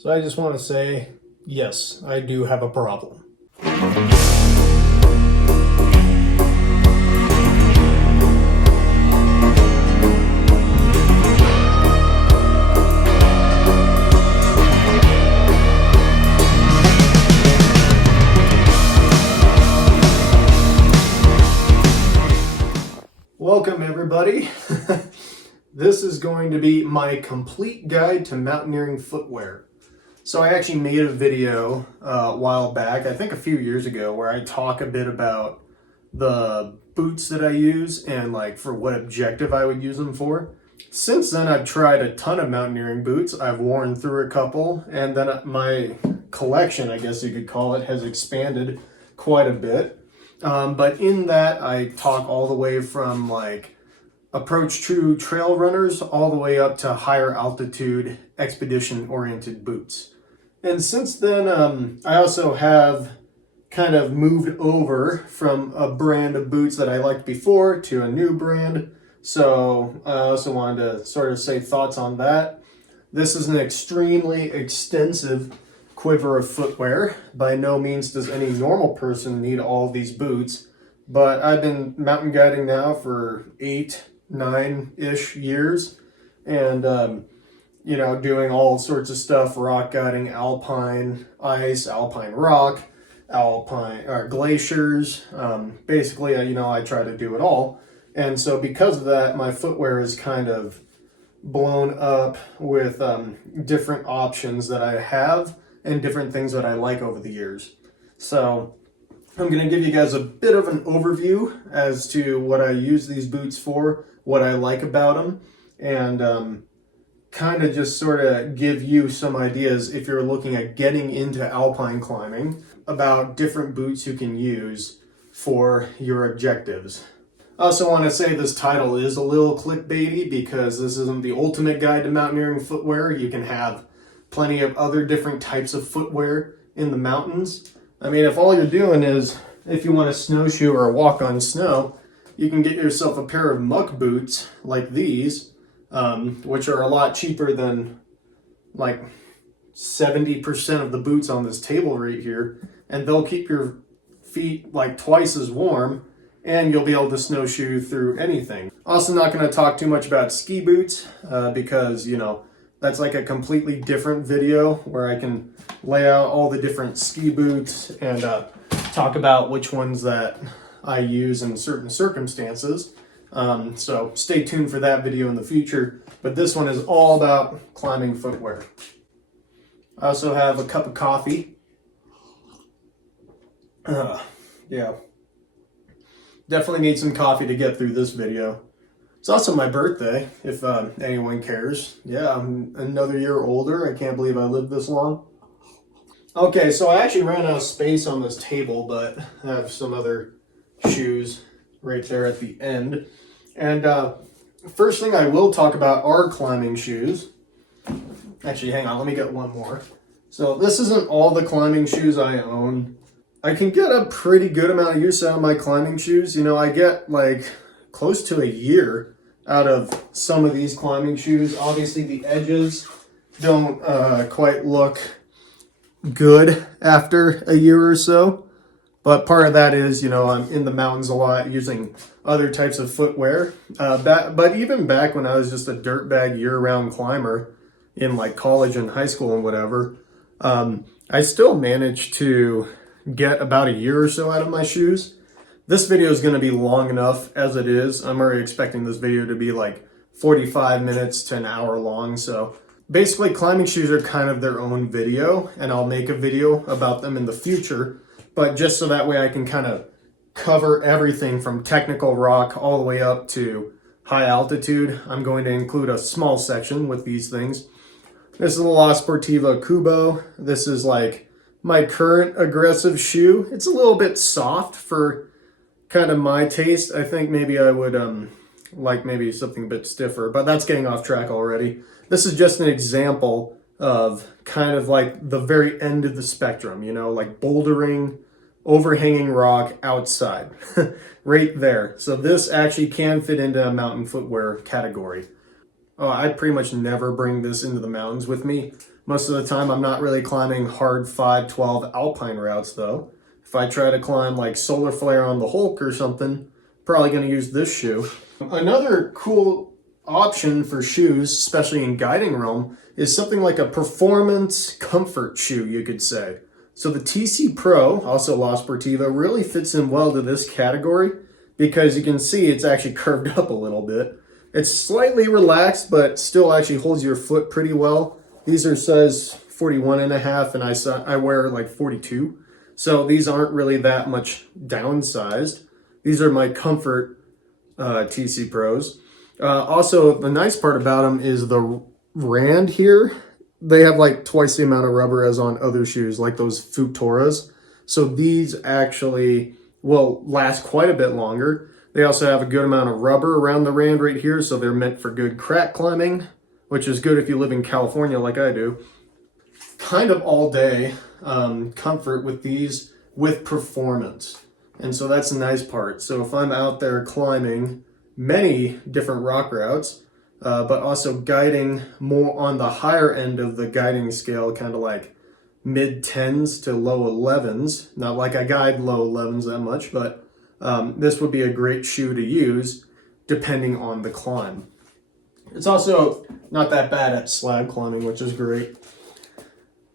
So I just want to say, yes, I do have a problem. Welcome everybody. This is going to be my complete guide to mountaineering footwear. So I actually made a video a while back, I think a few years ago, where I talk a bit about the boots that I use and like for what objective I would use them for. Since then, I've tried a ton of mountaineering boots. I've worn through a couple, and then my collection, I guess you could call it, has expanded quite a bit. But in that, I talk all the way from like approach true trail runners all the way up to higher altitude expedition oriented boots. And since then, I also have kind of moved over from a brand of boots that I liked before to a new brand. So I also wanted to sort of say thoughts on that. This is an extremely extensive quiver of footwear. By no means does any normal person need all of these boots, but I've been mountain guiding now for 8-9-ish years, and doing all sorts of stuff: rock guiding, alpine ice, alpine rock, alpine or glaciers. Basically, I try to do it all, and so because of that, my footwear is kind of blown up with different options that I have and different things that I like over the years. So I'm going to give you guys a bit of an overview as to what I use these boots for, what I like about them, and kind of just sort of give you some ideas if you're looking at getting into alpine climbing about different boots you can use for your objectives. I also want to say this title is a little clickbaity because this isn't the ultimate guide to mountaineering footwear. You can have plenty of other different types of footwear in the mountains. I mean, if all you're doing is, if you want to snowshoe or walk on snow, you can get yourself a pair of muck boots like these, which are a lot cheaper than like 70% of the boots on this table right here. And they'll keep your feet like twice as warm, and you'll be able to snowshoe through anything. Also not going to talk too much about ski boots because, that's like a completely different video where I can lay out all the different ski boots and talk about which ones that I use in certain circumstances. So stay tuned for that video in the future. But this one is all about climbing footwear. I also have a cup of coffee. Yeah. Definitely need some coffee to get through this video. It's also my birthday, if anyone cares. Yeah, I'm another year older. I can't believe I lived this long. Okay, so I actually ran out of space on this table, but I have some other shoes right there at the end. And first thing I will talk about are climbing shoes. Actually, hang on, let me get one more. So this isn't all the climbing shoes I own. I can get a pretty good amount of use out of my climbing shoes. I get like close to a year out of some of these climbing shoes. Obviously the edges don't quite look good after a year or so, but part of that is I'm in the mountains a lot using other types of footwear, but even back when I was just a dirtbag year-round climber in like college and high school and whatever, I still managed to get about a year or so out of my shoes. This video is going to be long enough as it is. I'm already expecting this video to be like 45 minutes to an hour long. So basically climbing shoes are kind of their own video, and I'll make a video about them in the future. But just so that way I can kind of cover everything from technical rock all the way up to high altitude, I'm going to include a small section with these things. This is the La Sportiva Kubo. This is like my current aggressive shoe. It's a little bit soft for kind of my taste. I think maybe I would like maybe something a bit stiffer, but that's getting off track already. This is just an example of kind of like the very end of the spectrum, like bouldering, overhanging rock outside, right there. So this actually can fit into a mountain footwear category. I pretty much never bring this into the mountains with me. Most of the time I'm not really climbing hard 512 alpine routes though. If I try to climb like Solar Flare on the Hulk or something, probably going to use this shoe. Another cool option for shoes, especially in guiding realm, is something like a performance comfort shoe, you could say. So the TC Pro, also La Sportiva, really fits in well to this category because you can see it's actually curved up a little bit. It's slightly relaxed, but still actually holds your foot pretty well. These are size 41.5, and I wear like 42. So these aren't really that much downsized. These are my comfort TC Pros. Also, the nice part about them is the rand here. They have like twice the amount of rubber as on other shoes, like those Futoras. So these actually will last quite a bit longer. They also have a good amount of rubber around the rand right here, so they're meant for good crack climbing, which is good if you live in California like I do. Kind of all day comfort with these with performance. And so that's the nice part. So if I'm out there climbing many different rock routes, but also guiding more on the higher end of the guiding scale, kind of like mid 10s to low 11s. Not like I guide low 11s that much, but this would be a great shoe to use depending on the climb. It's also not that bad at slab climbing, which is great.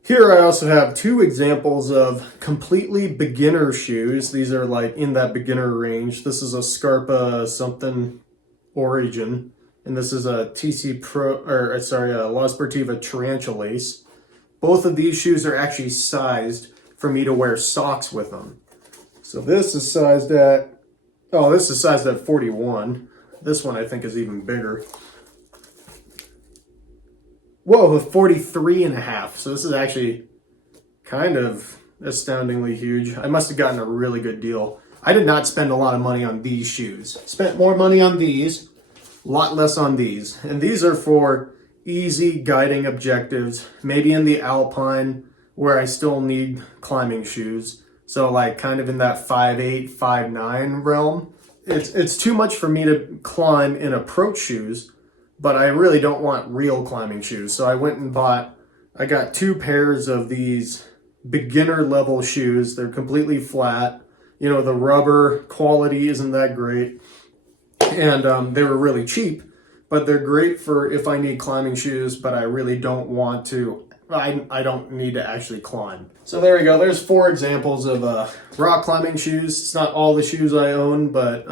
Here I also have two examples of completely beginner shoes. These are like in that beginner range. This is a Scarpa something Origin, and this is a TC Pro, or sorry, a La Sportiva Tarantulace. Both of these shoes are actually sized for me to wear socks with them. So this is sized at, this is sized at 41. This one I think is even bigger. Whoa, 43.5. So this is actually kind of astoundingly huge. I must have gotten a really good deal. I did not spend a lot of money on these shoes. Spent more money on these, a lot less on these. And these are for easy guiding objectives, maybe in the Alpine where I still need climbing shoes. So like kind of in that 5'8", 5'9" realm. It's too much for me to climb in approach shoes, but I really don't want real climbing shoes. So I went and I got 2 pairs of these beginner level shoes. They're completely flat. You know, the rubber quality isn't that great. And they were really cheap, but they're great for if I need climbing shoes, but I really don't want to, I don't need to actually climb. So there we go. There's 4 examples of rock climbing shoes. It's not all the shoes I own, but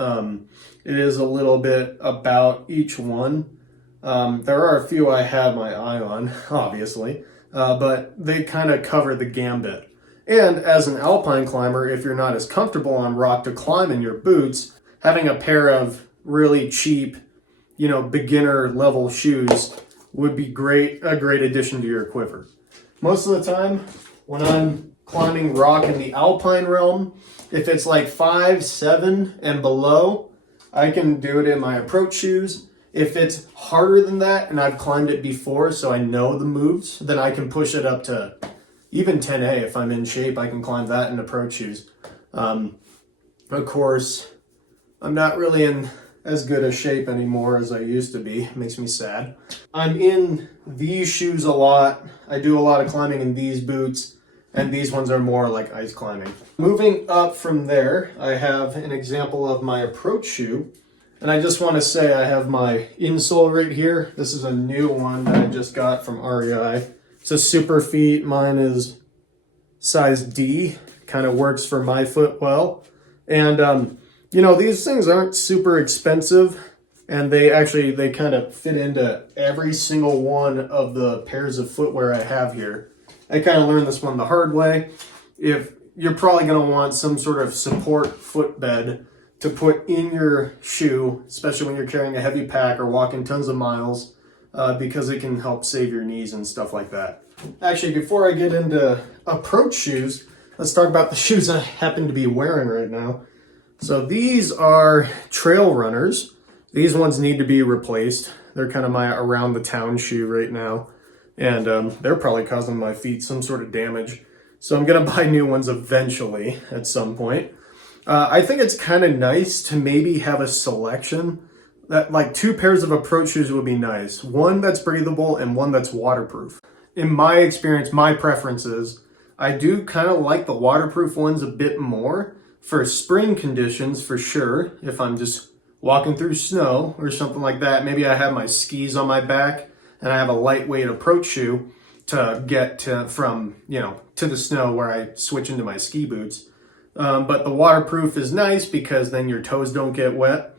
it is a little bit about each one. There are a few I have my eye on, obviously, but they kind of cover the gambit. And as an alpine climber, if you're not as comfortable on rock to climb in your boots, having a pair of really cheap, you know, beginner level shoes would be a great addition to your quiver. Most of the time, when I'm climbing rock in the alpine realm, if it's like 5, 7 and below, I can do it in my approach shoes. If it's harder than that, and I've climbed it before, so I know the moves, then I can push it up to even 10A. If I'm in shape, I can climb that in approach shoes. Of course, I'm not really in as good a shape anymore as I used to be. It makes me sad. I'm in these shoes a lot. I do a lot of climbing in these boots, and these ones are more like ice climbing. Moving up from there, I have an example of my approach shoe. And I just want to say I have my insole right here. This is a new one that I just got from REI. It's a super feet. Mine is size D. Kind of works for my foot well. And, you know, these things aren't super expensive. And they kind of fit into every single one of the pairs of footwear I have here. I kind of learned this one the hard way. If you're probably going to want some sort of support footbed to put in your shoe, especially when you're carrying a heavy pack or walking tons of miles, because it can help save your knees and stuff like that. Actually, before I get into approach shoes, let's talk about the shoes I happen to be wearing right now. So these are trail runners. These ones need to be replaced. They're kind of my around the town shoe right now. And they're probably causing my feet some sort of damage. So I'm gonna buy new ones eventually at some point. I think it's kind of nice to maybe have a selection. that like two pairs of approach shoes would be nice. One that's breathable and one that's waterproof. In my experience, my preferences, I do kind of like the waterproof ones a bit more for spring conditions for sure. If I'm just walking through snow or something like that, maybe I have my skis on my back and I have a lightweight approach shoe to get from, to the snow where I switch into my ski boots. But the waterproof is nice because then your toes don't get wet.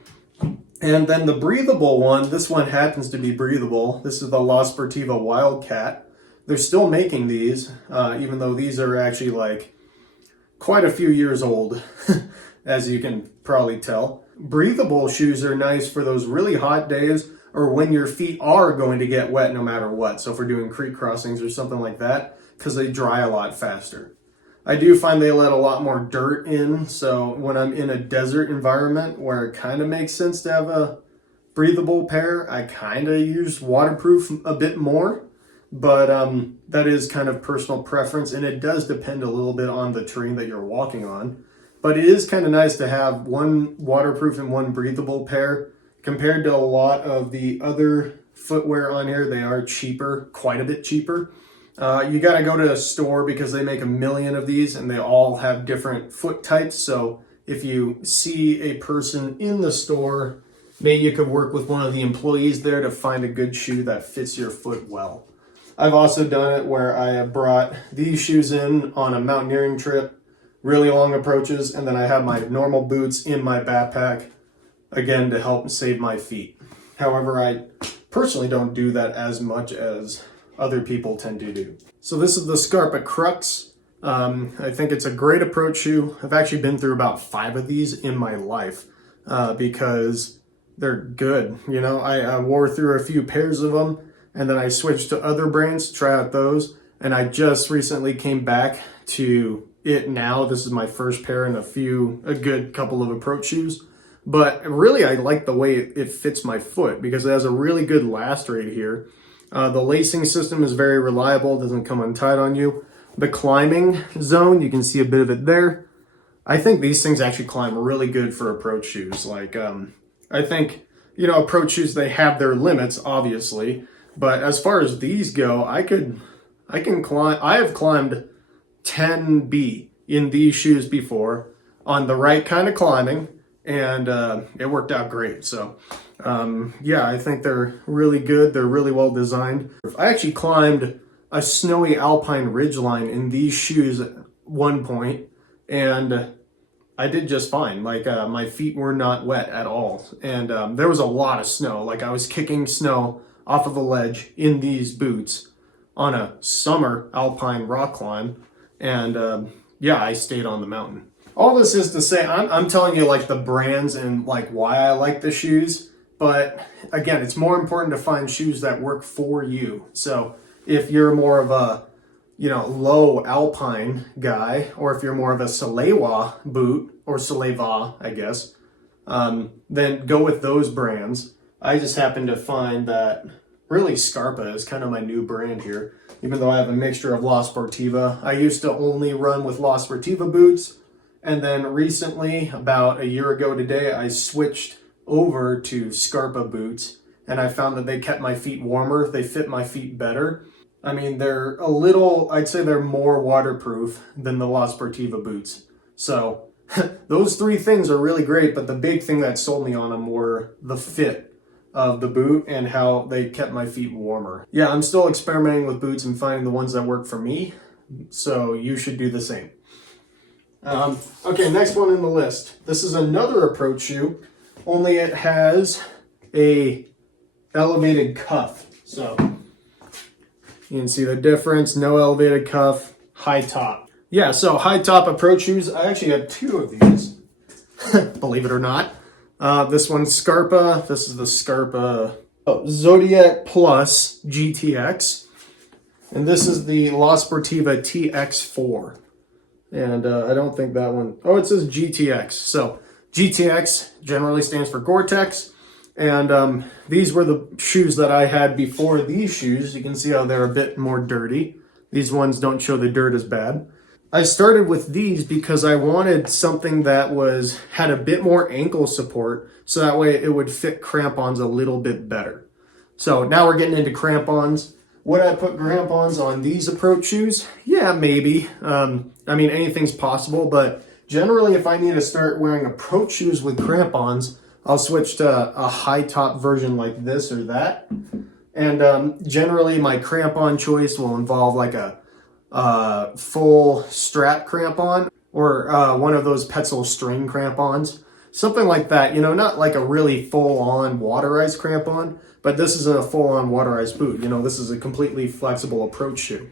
And then the breathable one, this one happens to be breathable. This is the La Sportiva Wildcat. They're still making these, even though these are actually like quite a few years old, as you can probably tell. Breathable shoes are nice for those really hot days or when your feet are going to get wet no matter what. So if we're doing creek crossings or something like that, because they dry a lot faster. I do find they let a lot more dirt in, so when I'm in a desert environment where it kind of makes sense to have a breathable pair, I kind of use waterproof a bit more, but that is kind of personal preference, and it does depend a little bit on the terrain that you're walking on. But it is kind of nice to have one waterproof and one breathable pair. Compared to a lot of the other footwear on here, they are cheaper, quite a bit cheaper. You got to go to a store because they make a million of these and they all have different foot types. So if you see a person in the store, maybe you could work with one of the employees there to find a good shoe that fits your foot well. I've also done it where I have brought these shoes in on a mountaineering trip, really long approaches, and then I have my normal boots in my backpack, again, to help save my feet. However, I personally don't do that as much as other people tend to do. So this is the Scarpa Crux. I think it's a great approach shoe. I've actually been through about 5 of these in my life because they're good. I wore through a few pairs of them and then I switched to other brands to try out those. And I just recently came back to it now. This is my first pair in a good couple of approach shoes. But really, I like the way it fits my foot because it has a really good last rate here. The lacing system is very reliable, doesn't come untied on you. The climbing zone, you can see a bit of it there. I think these things actually climb really good for approach shoes. I think, approach shoes, they have their limits, obviously. But as far as these go, I can climb. I have climbed 10B in these shoes before on the right kind of climbing, and it worked out great. So I think they're really good. They're really well designed. I actually climbed a snowy alpine ridgeline in these shoes at one point, and I did just fine. My feet were not wet at all, and there was a lot of snow. I was kicking snow off of a ledge in these boots on a summer alpine rock climb, and I stayed on the mountain. All this is to say, I'm telling you the brands and why I like the shoes, but again, it's more important to find shoes that work for you. So if you're more of a low alpine guy, or if you're more of a Salewa boot, or Saleva, I guess, then go with those brands. I just happen to find that really Scarpa is kind of my new brand here, even though I have a mixture of La Sportiva. I used to only run with La Sportiva boots, and then recently, about a year ago today, I switched over to Scarpa boots, and I found that they kept my feet warmer. They fit my feet better. I mean, I'd say they're more waterproof than the La Sportiva boots. So those 3 things are really great, but the big thing that sold me on them were the fit of the boot and how they kept my feet warmer. Yeah, I'm still experimenting with boots and finding the ones that work for me, so you should do the same. Okay, next one in the list. This is another approach shoe, only it has a elevated cuff. So you can see the difference, no elevated cuff, high top. Yeah, so high top approach shoes. I actually have 2 of these, believe it or not. This one's Scarpa. This is the Scarpa Zodiac Plus GTX. And this is the La Sportiva TX4. And I don't think that one... Oh, it says GTX. So GTX generally stands for Gore-Tex. And these were the shoes that I had before these shoes. You can see how they're a bit more dirty. These ones don't show the dirt as bad. I started with these because I wanted something that had a bit more ankle support, so that way it would fit crampons a little bit better. So now we're getting into crampons. Would I put crampons on these approach shoes? Yeah, maybe. I mean, anything's possible, but generally if I need to start wearing approach shoes with crampons, I'll switch to a high top version like this or that. And generally my crampon choice will involve like a full strap crampon or one of those Petzl string crampons. Something like that, not like a really full-on waterized crampon, but this isn't a full-on waterized boot. This is a completely flexible approach shoe.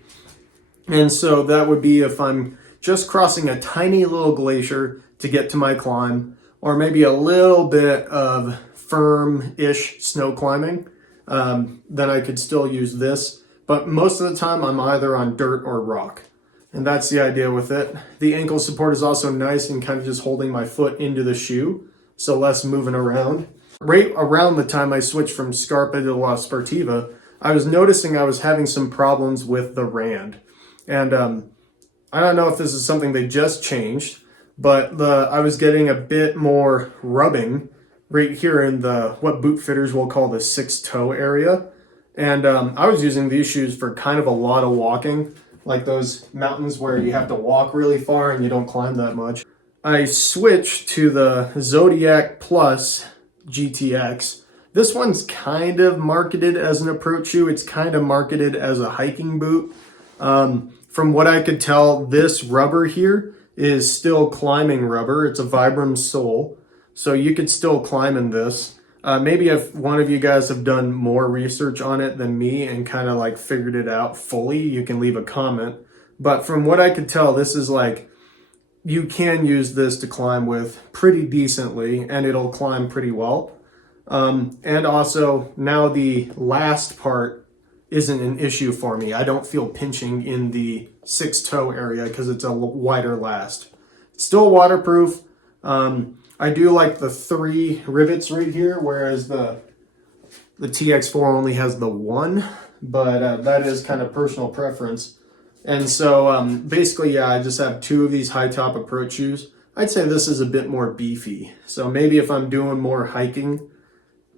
And so that would be if I'm just crossing a tiny little glacier to get to my climb, or maybe a little bit of firm-ish snow climbing, then I could still use this. But most of the time I'm either on dirt or rock. And that's the idea with it. The ankle support is also nice and kind of just holding my foot into the shoe, so less moving around. Right around the time I switched from Scarpa to La Sportiva, I was noticing I was having some problems with the rand. And I don't know if this is something they just changed, but I was getting a bit more rubbing right here in what boot fitters will call the sixth toe area. And I was using these shoes for kind of a lot of walking, like those mountains where you have to walk really far and you don't climb that much. I switched to the Zodiac Plus GTX. This one's kind of marketed as an approach shoe. It's kind of marketed as a hiking boot. From what I could tell, this rubber here is still climbing rubber. It's a Vibram sole, so you could still climb in this. Maybe if one of you guys have done more research on it than me and kind of like figured it out fully, you can leave a comment. But from what I could tell, this is like, you can use this to climb with pretty decently and it'll climb pretty well. And also now the last part isn't an issue for me. I don't feel pinching in the sixth toe area because it's a wider last. It's still waterproof. I do like the 3 rivets right here, whereas the TX4 only has the 1, but that is kind of personal preference. And so basically, yeah, I just have 2 of these high top approach shoes. I'd say this is a bit more beefy. So maybe if I'm doing more hiking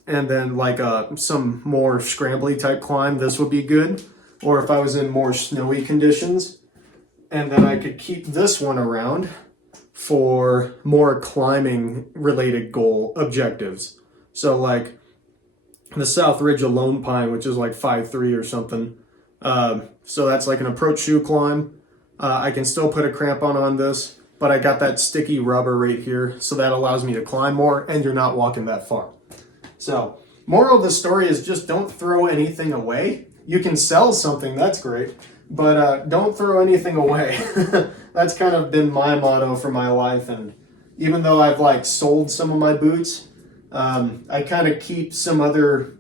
and then like some more scrambly type climb, this would be good. Or if I was in more snowy conditions, and then I could keep this one around for more climbing related goal objectives. So like the South Ridge of Lone Pine, which is like 5'3" or something. So that's like an approach shoe climb. I can still put a crampon on this, but I got that sticky rubber right here. So that allows me to climb more and you're not walking that far. So moral of the story is just don't throw anything away. You can sell something, that's great, but don't throw anything away. That's kind of been my motto for my life. And even though I've like sold some of my boots, I kind of keep some other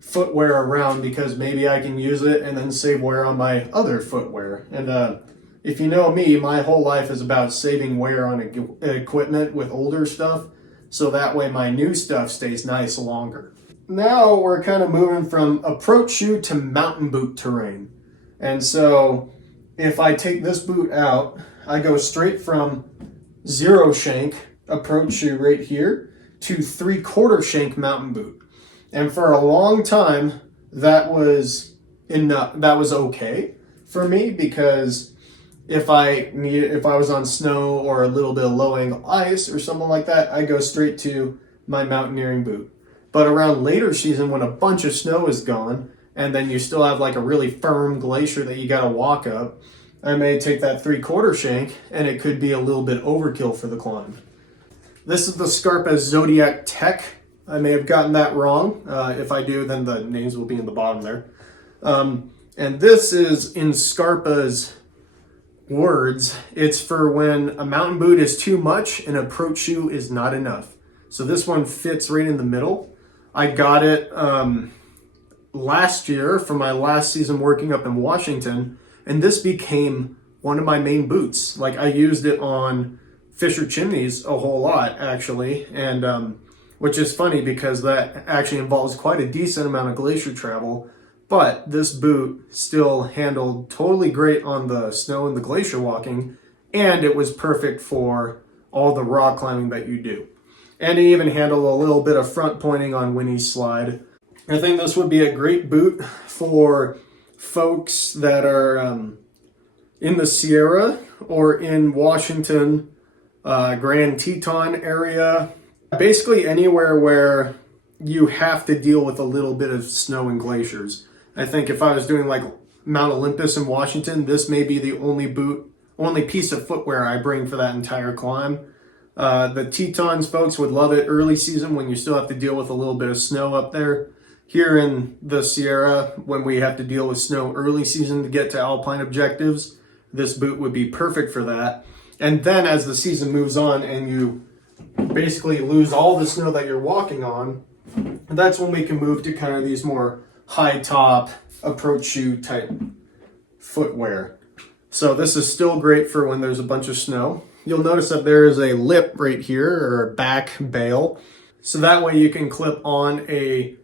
footwear around because maybe I can use it and then save wear on my other footwear. And if you know me, my whole life is about saving wear on equipment with older stuff, so that way my new stuff stays nice longer. Now we're kind of moving from approach shoe to mountain boot terrain. And so if I take this boot out, I go straight from 0 shank approach shoe right here to 3/4 shank mountain boot. And for a long time, that was okay for me, because if I was on snow or a little bit of low angle ice or something like that, I go straight to my mountaineering boot. But around later season, when a bunch of snow is gone, and then you still have like a really firm glacier that you got to walk up, I may take that 3/4 shank, and it could be a little bit overkill for the climb. This is the Scarpa Zodiac Tech. I may have gotten that wrong. If I do, then the names will be in the bottom there. And this is, in Scarpa's words, it's for when a mountain boot is too much and approach shoe is not enough. So this one fits right in the middle. I got it last year for my last season working up in Washington, and this became one of my main boots. Like, I used it on Fisher Chimneys a whole lot, actually, and which is funny because that actually involves quite a decent amount of glacier travel, but this boot still handled totally great on the snow and the glacier walking, and it was perfect for all the rock climbing that you do. And it even handled a little bit of front pointing on Winnie's slide. I think this would be a great boot for folks that are in the Sierra or in Washington, Grand Teton area. Basically anywhere where you have to deal with a little bit of snow and glaciers. I think if I was doing like Mount Olympus in Washington, this may be the only piece of footwear I bring for that entire climb. The Tetons folks would love it early season when you still have to deal with a little bit of snow up there. Here in the Sierra, when we have to deal with snow early season to get to alpine objectives, this boot would be perfect for that. And then as the season moves on and you basically lose all the snow that you're walking on, that's when we can move to kind of these more high top approach shoe type footwear. So this is still great for when there's a bunch of snow. You'll notice that there is a lip right here, or a back bail. So that way you can clip on a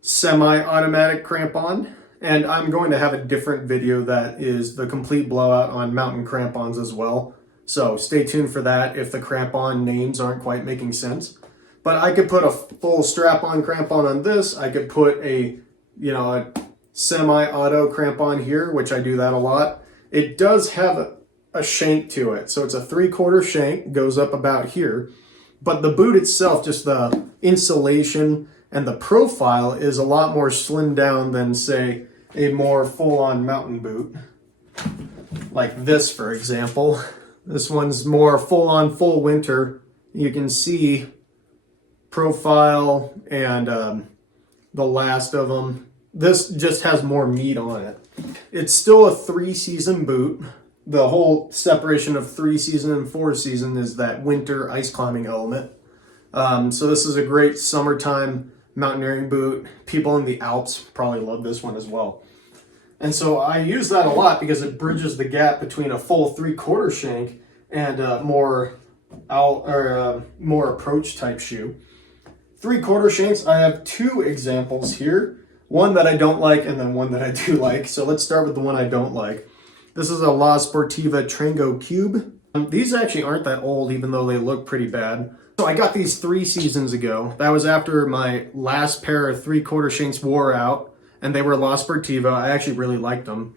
semi-automatic crampon. And I'm going to have a different video that is the complete blowout on mountain crampons as well. So stay tuned for that if the crampon names aren't quite making sense. But I could put a full strap-on crampon on this. I could put a semi-auto crampon here, which I do that a lot. It does have a shank to it. So it's a 3/4 shank, goes up about here. But the boot itself, just the insulation and the profile is a lot more slimmed down than, say, a more full-on mountain boot. Like this, for example. This one's more full-on full winter. You can see profile and the last of them. This just has more meat on it. It's still a 3-season boot. The whole separation of 3-season and 4-season is that winter ice climbing element. So this is a great summertime mountaineering boot. People in the Alps probably love this one as well. And so I use that a lot because it bridges the gap between a full 3/4 shank and a more approach type shoe. 3/4 shanks, I have 2 examples here. One that I don't like and then one that I do like. So let's start with the one I don't like. This is a La Sportiva Trango Cube. These actually aren't that old, even though they look pretty bad. So I got these 3 seasons ago. That was after my last pair of 3/4 shanks wore out, and they were La Sportiva. I actually really liked them.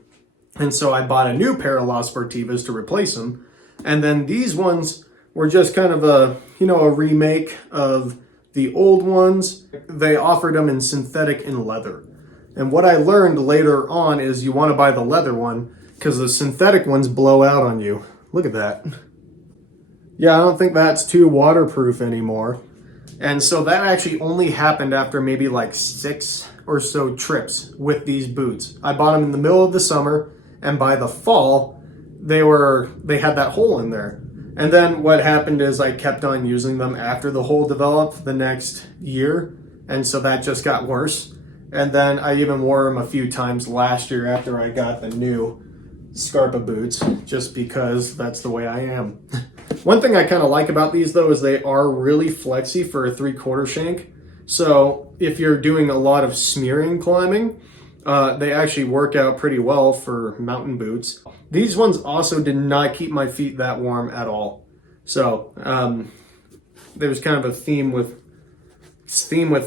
And so I bought a new pair of La Sportivas to replace them. And then these ones were just kind of a remake of the old ones. They offered them in synthetic and leather. And what I learned later on is you want to buy the leather one because the synthetic ones blow out on you. Look at that. Yeah, I don't think that's too waterproof anymore. And so that actually only happened after maybe like 6 or so trips with these boots. I bought them in the middle of the summer, and by the fall, they had that hole in there. And then what happened is I kept on using them after the hole developed the next year, and so that just got worse. And then I even wore them a few times last year after I got the new Scarpa boots, just because that's the way I am. One thing I kind of like about these though is they are really flexy for a 3/4 shank. So if you're doing a lot of smearing climbing, they actually work out pretty well for mountain boots. These ones also did not keep my feet that warm at all. So there's kind of a theme with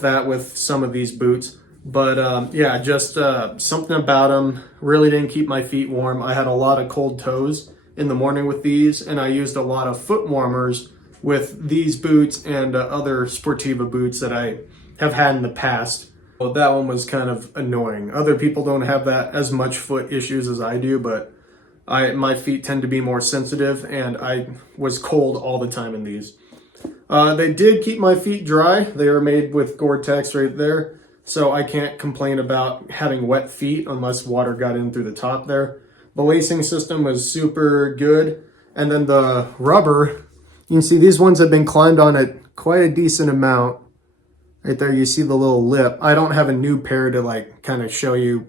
that with some of these boots. But yeah, just something about them really didn't keep my feet warm. I had a lot of cold toes in the morning with these, and I used a lot of foot warmers with these boots and other Sportiva boots that I have had in the past. Well, that one was kind of annoying. Other people don't have that as much foot issues as I do, but my feet tend to be more sensitive, and I was cold all the time in these. They did keep my feet dry. They are made with Gore-Tex right there, so I can't complain about having wet feet unless water got in through the top there. The lacing system was super good. And then the rubber, you can see these ones have been climbed on at quite a decent amount. Right there, you see the little lip. I don't have a new pair to like kind of show you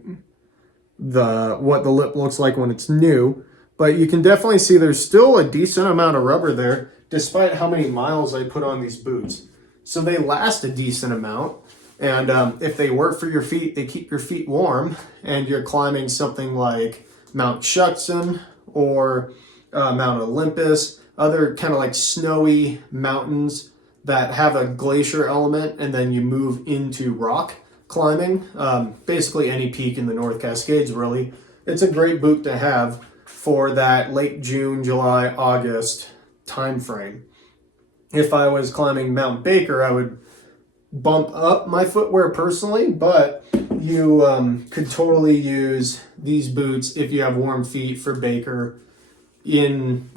what the lip looks like when it's new, but you can definitely see there's still a decent amount of rubber there, despite how many miles I put on these boots. So they last a decent amount. And if they work for your feet, they keep your feet warm, and you're climbing something like Mount Shuksan or Mount Olympus, other kind of like snowy mountains that have a glacier element, and then you move into rock climbing. Basically any peak in the North Cascades, really. It's a great boot to have for that late June, July, August time frame. If I was climbing Mount Baker, I would bump up my footwear personally, but you could totally use these boots if you have warm feet for Baker in,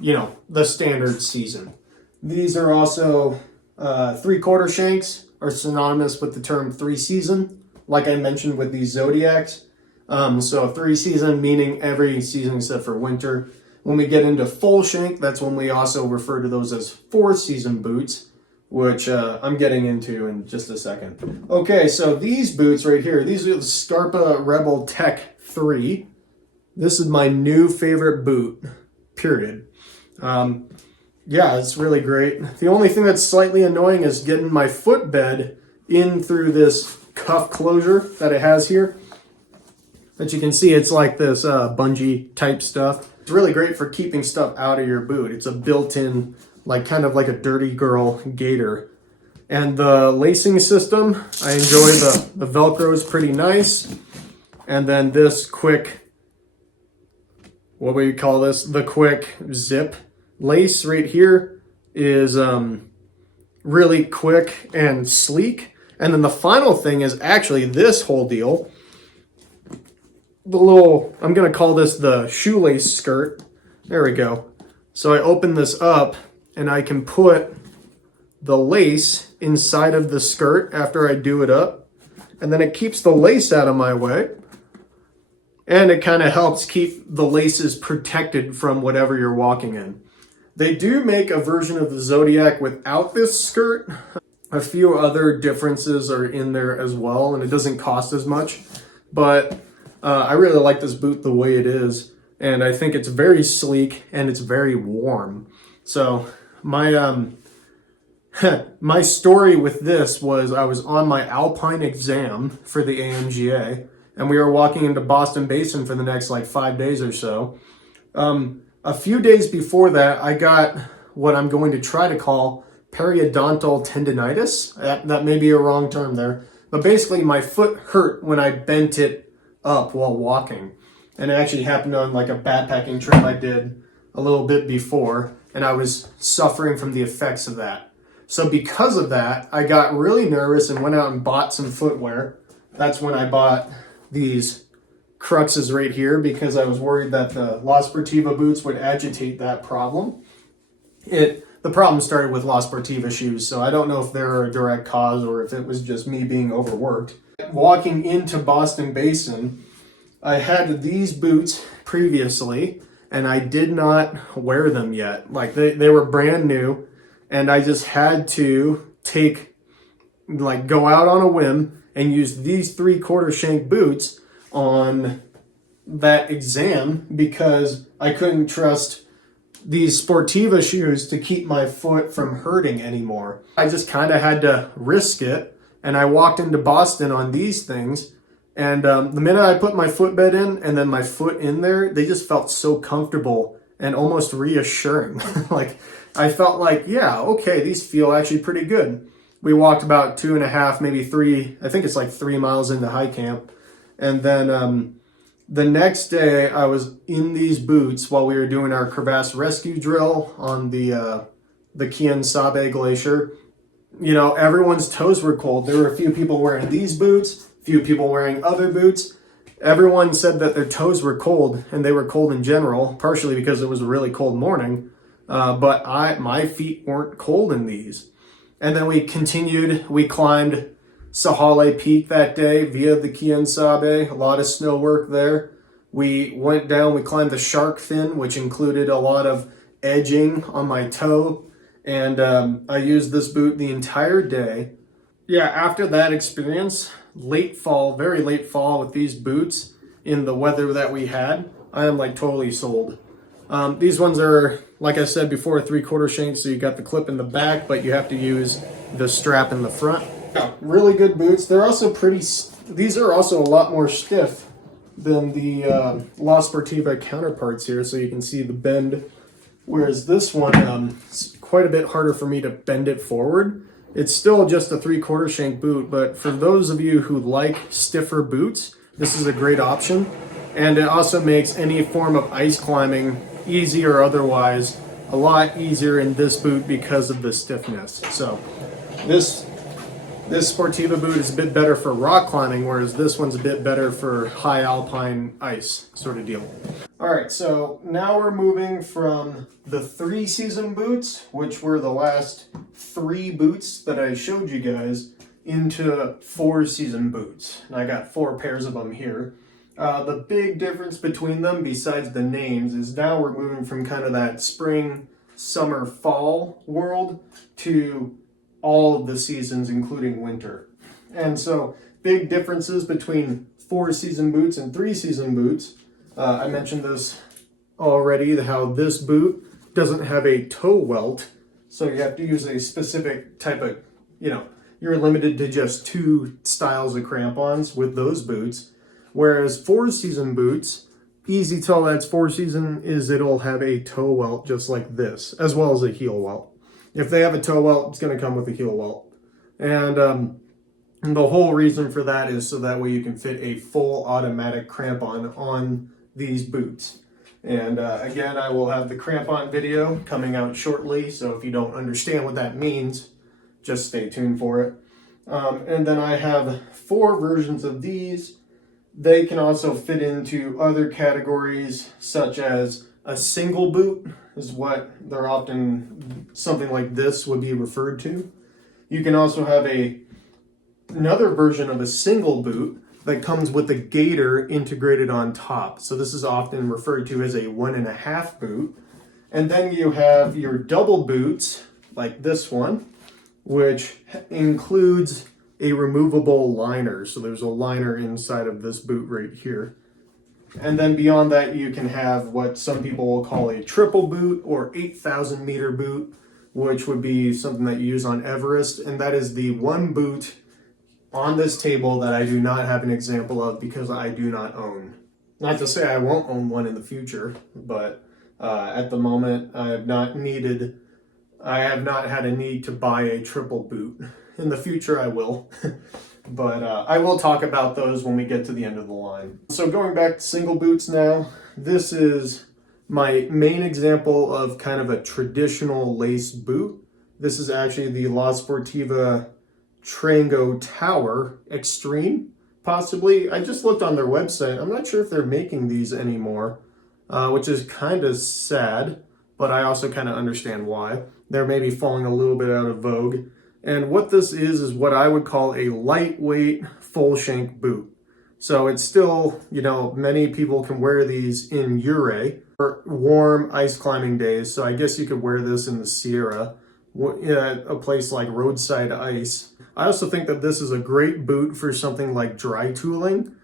the standard season. These are also 3/4 shanks, are synonymous with the term 3-season, like I mentioned with these Zodiacs. So 3-season meaning every season except for winter. When we get into full shank, that's when we also refer to those as 4-season boots, which I'm getting into in just a second. Okay, so these boots right here, these are the Scarpa Rebel Tech 3. This is my new favorite boot, period. Yeah, it's really great. The only thing that's slightly annoying is getting my footbed in through this cuff closure that it has here. But you can see it's like this bungee type stuff. It's really great for keeping stuff out of your boot. It's a built-in, kind of like a dirty girl gaiter. And the lacing system, I enjoy the Velcro is pretty nice. And then this quick, what would you call this? The quick zip lace right here is really quick and sleek. And then the final thing is actually this whole deal. The little, I'm going to call this the shoelace skirt. There we go. So I open this up and I can put the lace inside of the skirt after I do it up. And then it keeps the lace out of my way. And it kind of helps keep the laces protected from whatever you're walking in. They do make a version of the Zodiac without this skirt. A few other differences are in there as well, and it doesn't cost as much. But I really like this boot the way it is, and I think it's very sleek and it's very warm. So my my story with this was I was on my Alpine exam for the AMGA, and we were walking into Boston Basin for the next 5 days or so. A few days before that, I got what I'm going to try to call periodontal tendinitis. That may be a wrong term there, but basically my foot hurt when I bent it up while walking. And it actually happened on a backpacking trip I did a little bit before, and I was suffering from the effects of that. So because of that, I got really nervous and went out and bought some footwear. That's when I bought these cruxes right here, because I was worried that the La Sportiva boots would agitate that problem. The problem started with La Sportiva shoes, so I don't know if they're a direct cause or if it was just me being overworked. Walking into Boston Basin, I had these boots previously, and I did not wear them yet. They were brand new, and I just had to go out on a whim and use these 3/4 shank boots on that exam because I couldn't trust these Sportiva shoes to keep my foot from hurting anymore. I just kind of had to risk it, and I walked into Boston on these things, and the minute I put my footbed in and then my foot in there, they just felt so comfortable and almost reassuring. I felt yeah, okay, these feel actually pretty good. We walked about 2.5, maybe 3, I think it's 3 miles into high camp. And then the next day I was in these boots while we were doing our crevasse rescue drill on the Quien Sabe Glacier. Everyone's toes were cold. There were a few people wearing these boots, a few people wearing other boots. Everyone said that their toes were cold, and they were cold in general, partially because it was a really cold morning. But my feet weren't cold in these. And then we continued, we climbed Sahale Peak that day via the Quien Sabe, a lot of snow work there. We went down, we climbed the shark fin, which included a lot of edging on my toe. And I used this boot the entire day. Yeah, after that experience, late fall, very late fall with these boots in the weather that we had, I am totally sold. These ones are, like I said before, 3/4 shank, so you got the clip in the back, but you have to use the strap in the front. Yeah, really good boots. They're also these are also a lot more stiff than the La Sportiva counterparts here, so you can see the bend Whereas this one, it's quite a bit harder for me to bend it forward. It's still just a 3/4 shank boot, but for those of you who like stiffer boots, this is a great option. And it also makes any form of ice climbing, easy or otherwise, a lot easier in this boot because of the stiffness. So this Sportiva boot is a bit better for rock climbing, whereas this one's a bit better for high alpine ice sort of deal. All right, so now we're moving from the 3-season boots, which were the last 3 boots that I showed you guys, into 4-season boots. And I got 4 pairs of them here. The big difference between them, besides the names, is now we're moving from kind of that spring, summer, fall world to all of the seasons, including winter. And so big differences between 4-season boots and 3-season boots. I mentioned this already, how this boot doesn't have a toe welt, so you have to use a specific type of, you're limited to just 2 styles of crampons with those boots. Whereas 4-season boots, easy tell that's 4-season is it'll have a toe welt just like this, as well as a heel welt. If they have a toe welt, it's going to come with a heel welt. And the whole reason for that is so that way you can fit a full automatic crampon on these boots. And again, I will have the crampon video coming out shortly, so if you don't understand what that means, just stay tuned for it. And then I have 4 versions of these. They can also fit into other categories, such as a single boot is what they're often, something like this would be referred to. You can also have another version of a single boot that comes with a gaiter integrated on top. So this is often referred to as a 1.5 boot. And then you have your double boots, like this one, which includes a removable liner. So there's a liner inside of this boot right here. And then beyond that, you can have what some people will call a triple boot or 8,000 meter boot, which would be something that you use on Everest. And that is the one boot on this table that I do not have an example of because I do not own. Not to say I won't own one in the future, but at the moment I have not had a need to buy a triple boot. In the future I will, but I will talk about those when we get to the end of the line. So going back to single boots now, this is my main example of kind of a traditional lace boot. This is actually the La Sportiva Trango Tower Extreme, possibly. I just looked on their website. I'm not sure if they're making these anymore, which is kind of sad, but I also kind of understand why. They're maybe falling a little bit out of vogue. And what this is what I would call a lightweight full shank boot. So it's still, many people can wear these in Ouray for warm ice climbing days. So I guess you could wear this in the Sierra, a place like roadside ice. I also think that this is a great boot for something like dry tooling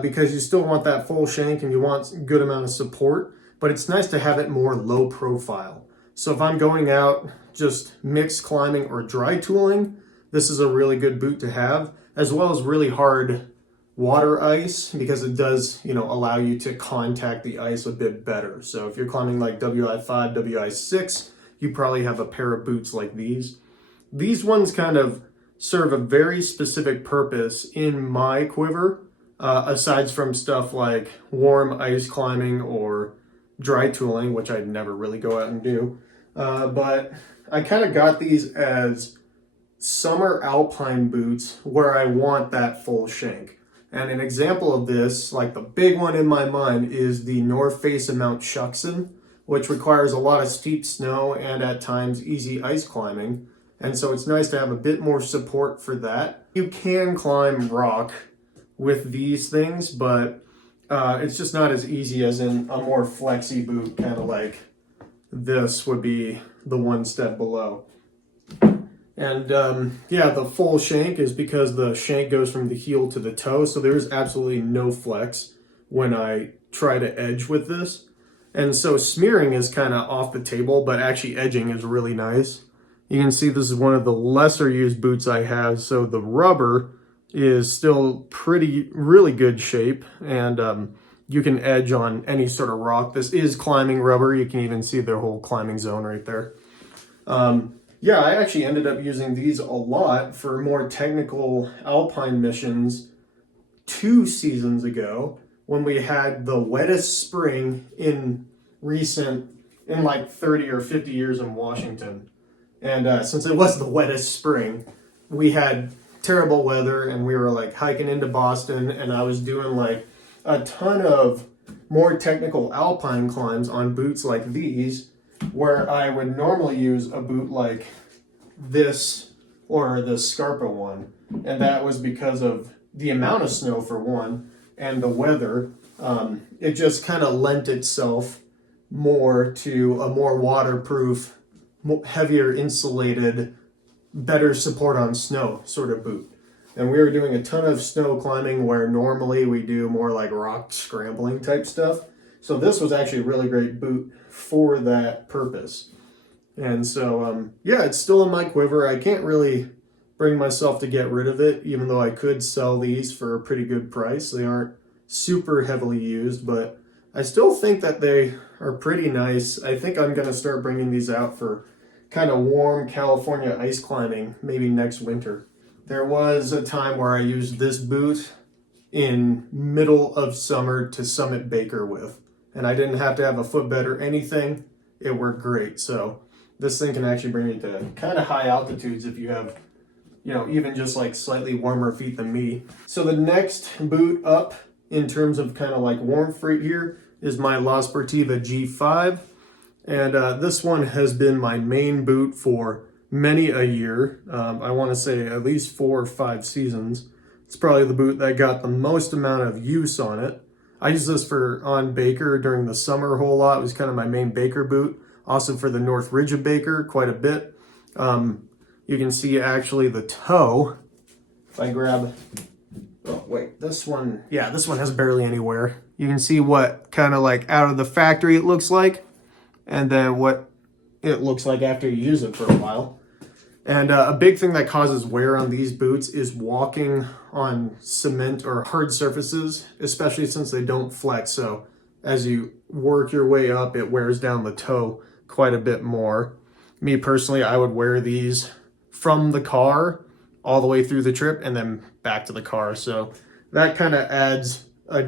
because you still want that full shank and you want a good amount of support, but it's nice to have it more low profile. So if I'm going out just mixed climbing or dry tooling, this is a really good boot to have, as well as really hard water ice because it does, allow you to contact the ice a bit better. So if you're climbing like WI5, WI6, you probably have a pair of boots like these. These ones kind of serve a very specific purpose in my quiver, aside from stuff like warm ice climbing or dry tooling, which I'd never really go out and do. But I kind of got these as summer alpine boots where I want that full shank. And an example of this, like the big one in my mind, is the North Face of Mount Shuckson, which requires a lot of steep snow and at times easy ice climbing. And so it's nice to have a bit more support for that. You can climb rock with these things, but it's just not as easy as in a more flexy boot, kind of like this would be the one step below. And the full shank is because the shank goes from the heel to the toe, so there's absolutely no flex when I try to edge with this. And so smearing is kind of off the table, but actually edging is really nice. You can see this is one of the lesser used boots I have, so the rubber is still really good shape, and you can edge on any sort of rock. This is climbing rubber. You can even see their whole climbing zone right there. Yeah, I actually ended up using these a lot for more technical alpine missions 2 seasons ago when we had the wettest spring in like 30 or 50 years in Washington. And since it was the wettest spring, we had terrible weather and we were like hiking into Boston, and I was doing like a ton of more technical alpine climbs on boots like these, where I would normally use a boot like this or the Scarpa one. And that was because of the amount of snow for one and the weather. It just kind of lent itself more to a more waterproof, heavier insulated, better support on snow sort of boot. And we were doing a ton of snow climbing where normally we do more like rock scrambling type stuff. So this was actually a really great boot for that purpose. And so, yeah, it's still in my quiver. I can't really bring myself to get rid of it, even though I could sell these for a pretty good price. They aren't super heavily used, but I still think that they are pretty nice. I think I'm going to start bringing these out for kind of warm California ice climbing, maybe next winter. There was a time where I used this boot in middle of summer to summit Baker with, and I didn't have to have a footbed or anything. It worked great. So this thing can actually bring you to kind of high altitudes if you have, you know, even just like slightly warmer feet than me. So the next boot up in terms of kind of like warm freight here is my La Sportiva G5. And this one has been my main boot for many a year. I want to say at least 4 or 5 seasons. It's probably the boot that got the most amount of use on it. I use this for on Baker during the summer a whole lot. It was kind of my main Baker boot. Also for the North Ridge of Baker quite a bit. You can see actually the toe. If I grab, oh wait, this one, yeah, this one has barely any wear. You can see what kind of like out of the factory it looks like, and then what it looks like after you use it for a while. And a big thing that causes wear on these boots is walking on cement or hard surfaces, especially since they don't flex. So as you work your way up, it wears down the toe quite a bit more. Me personally, I would wear these from the car all the way through the trip and then back to the car. So that kind of adds a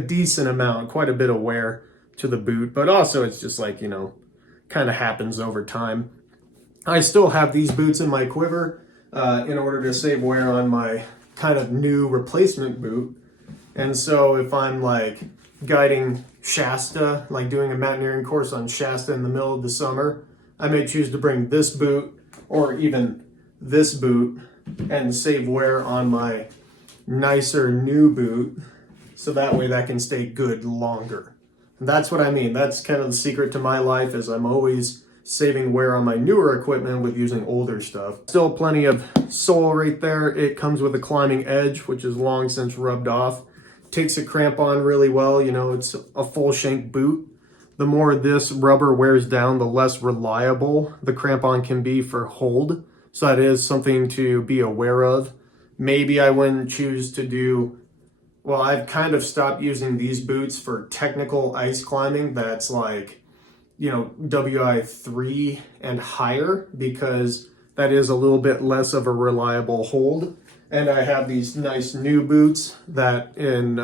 decent amount, quite a bit of wear to the boot. But also it's just like, you know, kind of happens over time. I still have these boots in my quiver in order to save wear on my kind of new replacement boot. And so if I'm like guiding Shasta, like doing a mountaineering course on Shasta in the middle of the summer, I may choose to bring this boot or even this boot and save wear on my nicer new boot, so that way that can stay good longer. And that's what I mean. That's kind of the secret to my life, is I'm always saving wear on my newer equipment with using older stuff. Still plenty of sole right there. It comes with a climbing edge, which is long since rubbed off. Takes a cramp on really well. You know, it's a full shank boot. The more this rubber wears down, the less reliable the crampon can be for hold. So that is something to be aware of. Maybe I wouldn't choose to do, well, I've kind of stopped using these boots for technical ice climbing that's like, you know, WI3 and higher, because that is a little bit less of a reliable hold. And I have these nice new boots that in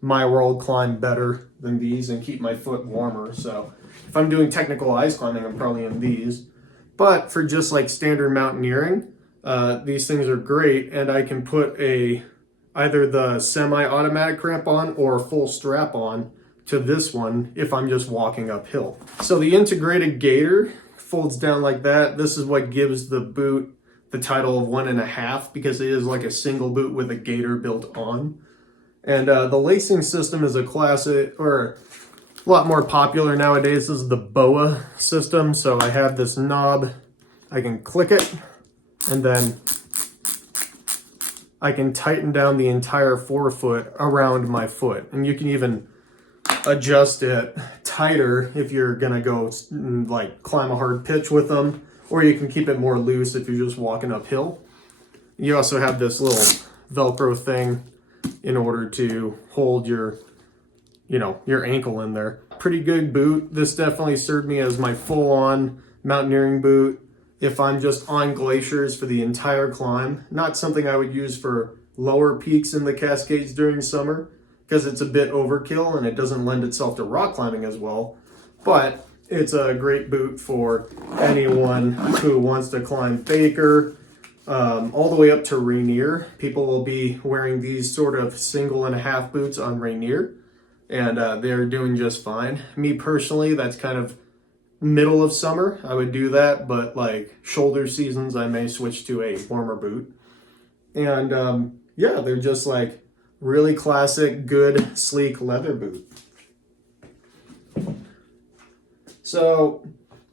my world climb better than these and keep my foot warmer. So if I'm doing technical ice climbing, I'm probably in these. But for just like standard mountaineering, these things are great, and I can put either the semi-automatic cramp on or a full strap on to this one if I'm just walking uphill. So the integrated gaiter folds down like that. This is what gives the boot the title of 1.5, because it is like a single boot with a gaiter built on. And the lacing system is a classic, or a lot more popular nowadays. This is the BOA system. So I have this knob, I can click it, and then I can tighten down the entire forefoot around my foot. And you can even adjust it tighter if you're gonna go like climb a hard pitch with them, or you can keep it more loose if you're just walking uphill. You also have this little Velcro thing in order to hold your you know, your ankle in there. Pretty good boot. This definitely served me as my full-on mountaineering boot if I'm just on glaciers for the entire climb. Not something I would use for lower peaks in the Cascades during summer because it's a bit overkill and it doesn't lend itself to rock climbing as well. But it's a great boot for anyone who wants to climb Baker, all the way up to Rainier. People will be wearing these sort of 1.5 boots on Rainier, and they're doing just fine. Me personally, that's kind of middle of summer. I would do that, but like shoulder seasons, I may switch to a warmer boot. And yeah, they're just like really classic, good, sleek leather boot. So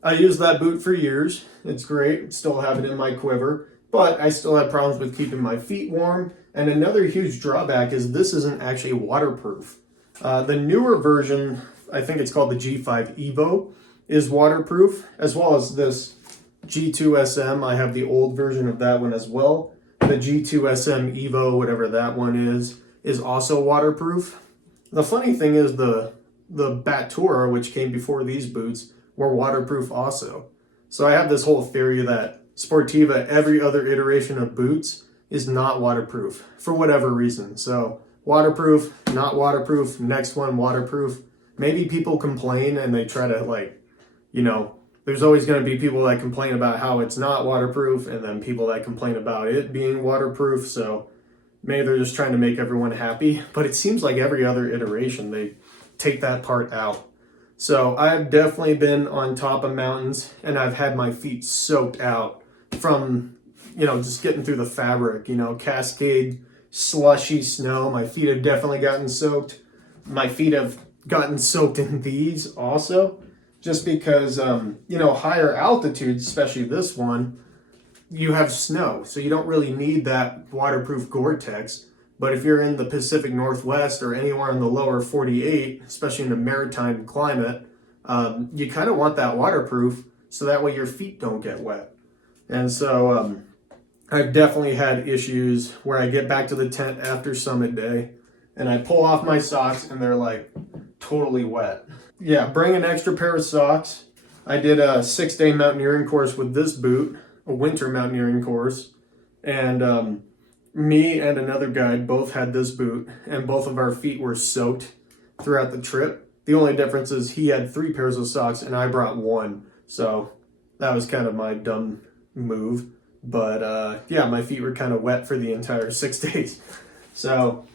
I used that boot for years. It's great. Still have it in my quiver, but I still had problems with keeping my feet warm. And another huge drawback is this isn't actually waterproof. The newer version, I think it's called the G5 Evo, is waterproof, as well as this G2 SM. I have the old version of that one as well. The G2 SM Evo, whatever that one is also waterproof. The funny thing is the Batura, which came before these boots, were waterproof also. So I have this whole theory that Sportiva, every other iteration of boots, is not waterproof for whatever reason. So waterproof, not waterproof, next one waterproof. Maybe people complain and they try to, like, you know, there's always going to be people that complain about how it's not waterproof and then people that complain about it being waterproof. So maybe they're just trying to make everyone happy. But it seems like every other iteration, they take that part out. So I've definitely been on top of mountains and I've had my feet soaked out from, you know, just getting through the fabric, you know, Cascade, slushy snow. My feet have definitely gotten soaked. My feet have gotten soaked in these also, just because, you know, higher altitudes, especially this one, you have snow. So you don't really need that waterproof Gore-Tex. But if you're in the Pacific Northwest or anywhere in the lower 48, especially in a maritime climate, you kind of want that waterproof so that way your feet don't get wet. And so I've definitely had issues where I get back to the tent after summit day and I pull off my socks and they're like totally wet. Yeah, bring an extra pair of socks. I did a 6-day mountaineering course with this boot, a winter mountaineering course, and me and another guide both had this boot, and both of our feet were soaked throughout the trip. The only difference is he had 3 pairs of socks and I brought 1. So that was kind of my dumb move. But yeah, my feet were kind of wet for the entire 6 days. So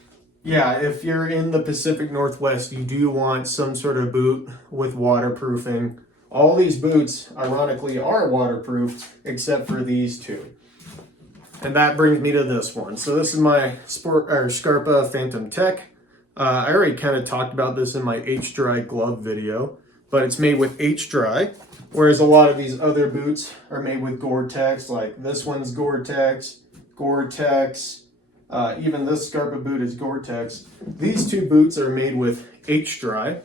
yeah, if you're in the Pacific Northwest, you do want some sort of boot with waterproofing. All these boots, ironically, are waterproof except for these two. And that brings me to this one. So this is my Scarpa Phantom Tech. I already kind of talked about this in my H-Dry glove video, but it's made with H-Dry, whereas a lot of these other boots are made with Gore-Tex, like this one's Gore-Tex, even this Scarpa boot is Gore-Tex. These two boots are made with H-Dry,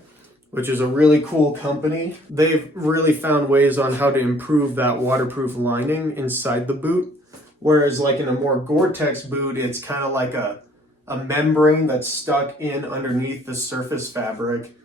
which is a really cool company. They've really found ways on how to improve that waterproof lining inside the boot. Whereas like in a more Gore-Tex boot, it's kind of like a membrane that's stuck in underneath the surface fabric.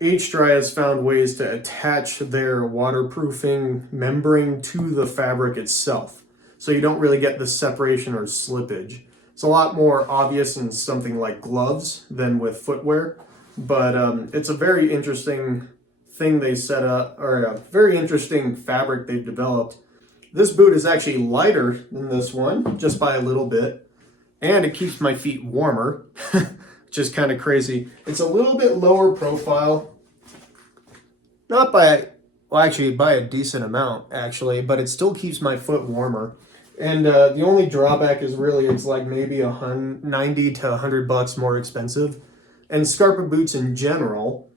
H-Dry has found ways to attach their waterproofing membrane to the fabric itself. So you don't really get the separation or slippage. It's a lot more obvious in something like gloves than with footwear. But it's a very interesting thing they set up, or a very interesting fabric they've developed. This boot is actually lighter than this one, just by a little bit, and it keeps my feet warmer, which is kind of crazy. It's a little bit lower profile, not by, well, actually by a decent amount, actually, but it still keeps my foot warmer. And the only drawback is really it's like maybe $90 to $100 more expensive. And Scarpa boots in general,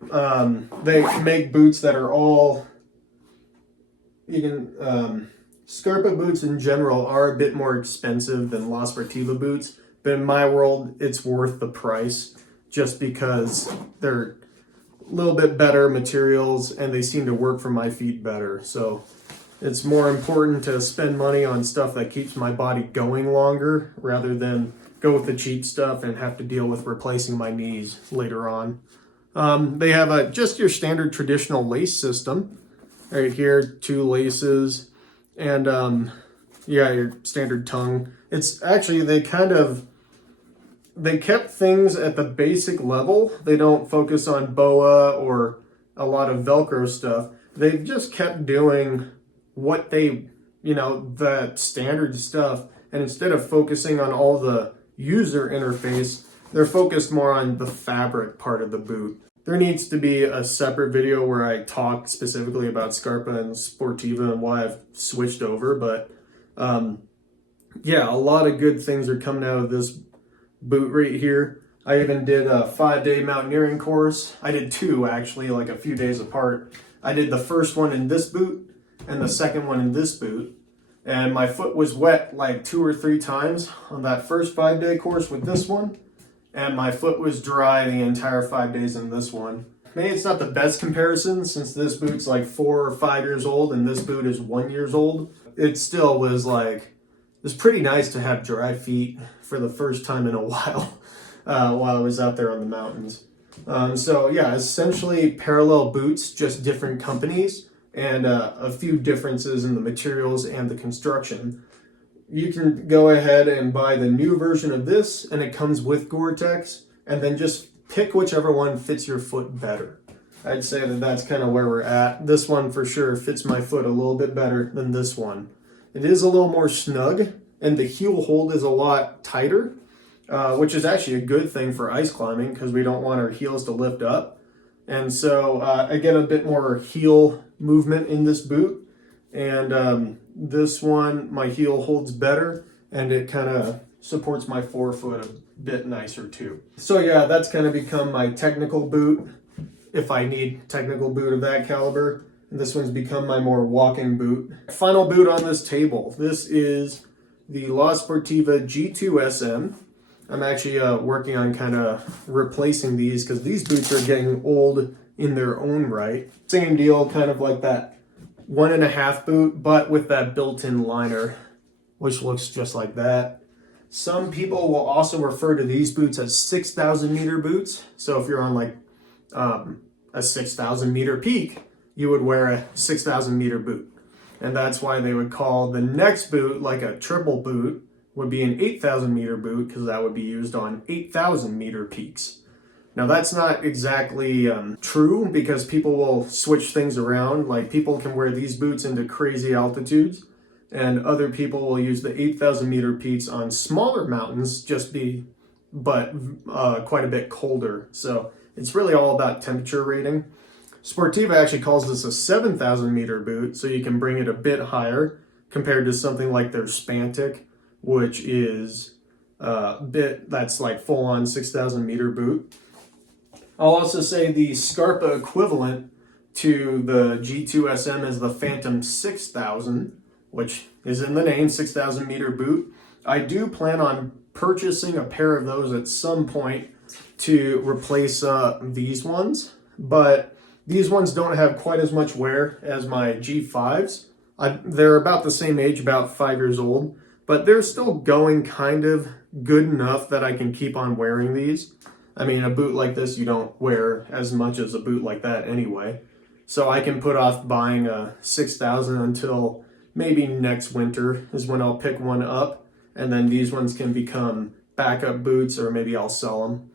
they make boots that are all, Scarpa boots in general are a bit more expensive than La Sportiva boots, but in my world, it's worth the price just because they're a little bit better materials and they seem to work for my feet better. So it's more important to spend money on stuff that keeps my body going longer rather than go with the cheap stuff and have to deal with replacing my knees later on. They have just your standard traditional lace system. Right here, 2 laces, and yeah, your standard tongue. It's actually, they kept things at the basic level. They don't focus on boa or a lot of Velcro stuff. They've just kept doing what they, the standard stuff. And instead of focusing on all the user interface, they're focused more on the fabric part of the boot. There needs to be a separate video where I talk specifically about Scarpa and Sportiva and why I've switched over. But yeah, a lot of good things are coming out of this boot right here. I even did a 5-day mountaineering course. I did 2 actually, like a few days apart. I did the first one in this boot and the second one in this boot. And my foot was wet like 2 or 3 times on that first 5-day course with this one. And my foot was dry the entire 5 days in this one. Maybe it's not the best comparison since this boot's like 4 or 5 years old and this boot is 1 year old. It still was pretty nice to have dry feet for the first time in a while while I was out there on the mountains. So yeah, essentially parallel boots, just different companies and a few differences in the materials and the construction. You can go ahead and buy the new version of this and it comes with Gore-Tex, and then just pick whichever one fits your foot better. I'd say that that's kind of where we're at. This one for sure fits my foot a little bit better than this one. It is a little more snug and the heel hold is a lot tighter, which is actually a good thing for ice climbing because we don't want our heels to lift up. And so I get a bit more heel movement in this boot. And this one, my heel holds better and it kind of supports my forefoot a bit nicer too. So yeah, that's kind of become my technical boot if I need technical boot of that caliber. And this one's become my more walking boot. Final boot on this table. This is the La Sportiva G2 SM. I'm actually working on kind of replacing these because these boots are getting old in their own right. Same deal, kind of like that 1.5 boot, but with that built-in liner, which looks just like that. Some people will also refer to these boots as 6,000 meter boots. So if you're on like a 6,000 meter peak, you would wear a 6,000 meter boot. And that's why they would call the next boot, like a triple boot, would be an 8,000 meter boot because that would be used on 8,000 meter peaks. Now that's not exactly true because people will switch things around. Like people can wear these boots into crazy altitudes and other people will use the 8,000 meter peaks on smaller mountains but quite a bit colder. So it's really all about temperature rating. Sportiva actually calls this a 7,000 meter boot, so you can bring it a bit higher compared to something like their Spantic, which is that's like full on 6,000 meter boot. I'll also say the Scarpa equivalent to the G2 SM is the Phantom 6000, which is in the name, 6,000 meter boot. I do plan on purchasing a pair of those at some point to replace these ones, but these ones don't have quite as much wear as my G5s. They're about the same age, about 5 years old, but they're still going kind of good enough that I can keep on wearing these. I mean, a boot like this, you don't wear as much as a boot like that anyway. So I can put off buying a 6,000 until maybe next winter is when I'll pick one up. And then these ones can become backup boots or maybe I'll sell them.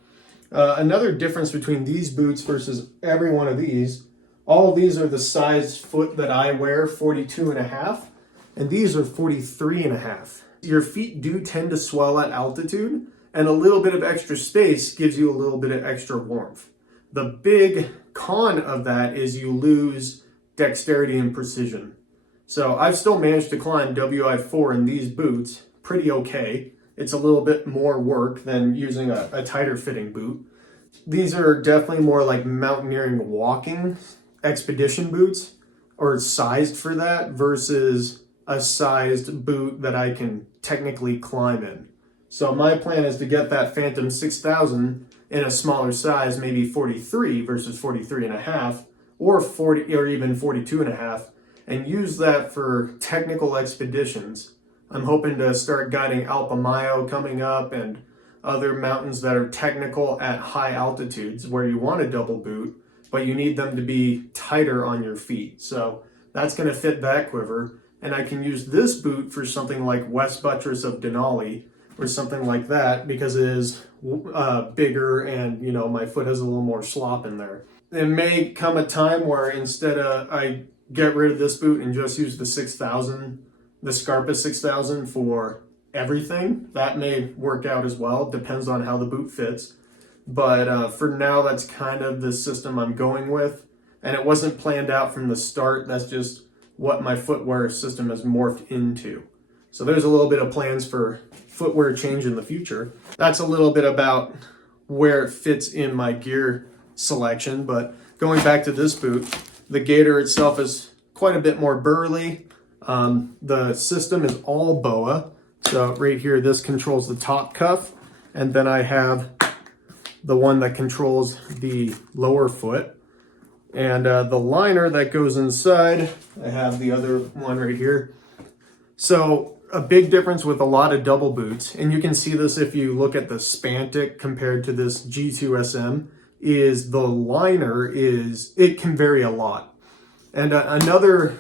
Another difference between these boots versus every one of these, all of these are the size foot that I wear, 42.5, and these are 43.5. Your feet do tend to swell at altitude, and a little bit of extra space gives you a little bit of extra warmth. The big con of that is you lose dexterity and precision. So I've still managed to climb WI4 in these boots pretty okay. It's a little bit more work than using a tighter fitting boot. These are definitely more like mountaineering walking expedition boots, or sized for that, versus a sized boot that I can technically climb in. So my plan is to get that Phantom 6000 in a smaller size, maybe 43 versus 43.5, or 40, or even 42.5, and use that for technical expeditions. I'm hoping to start guiding Alpamayo coming up and other mountains that are technical at high altitudes where you want a double boot, but you need them to be tighter on your feet. So that's going to fit that quiver. And I can use this boot for something like West Buttress of Denali or something like that because it is bigger and, you know, my foot has a little more slop in there. It may come a time where instead I get rid of this boot and just use the 6000, the Scarpa 6000 for everything. That may work out as well. Depends on how the boot fits. But for now, that's kind of the system I'm going with. And it wasn't planned out from the start. That's just what my footwear system has morphed into. So there's a little bit of plans for footwear change in the future. That's a little bit about where it fits in my gear selection. But going back to this boot, the gaiter itself is quite a bit more burly. The system is all BOA. So right here, this controls the top cuff. And then I have the one that controls the lower foot. And the liner that goes inside, I have the other one right here. So a big difference with a lot of double boots, and you can see this if you look at the Spantic compared to this G2SM, is the liner it can vary a lot. And another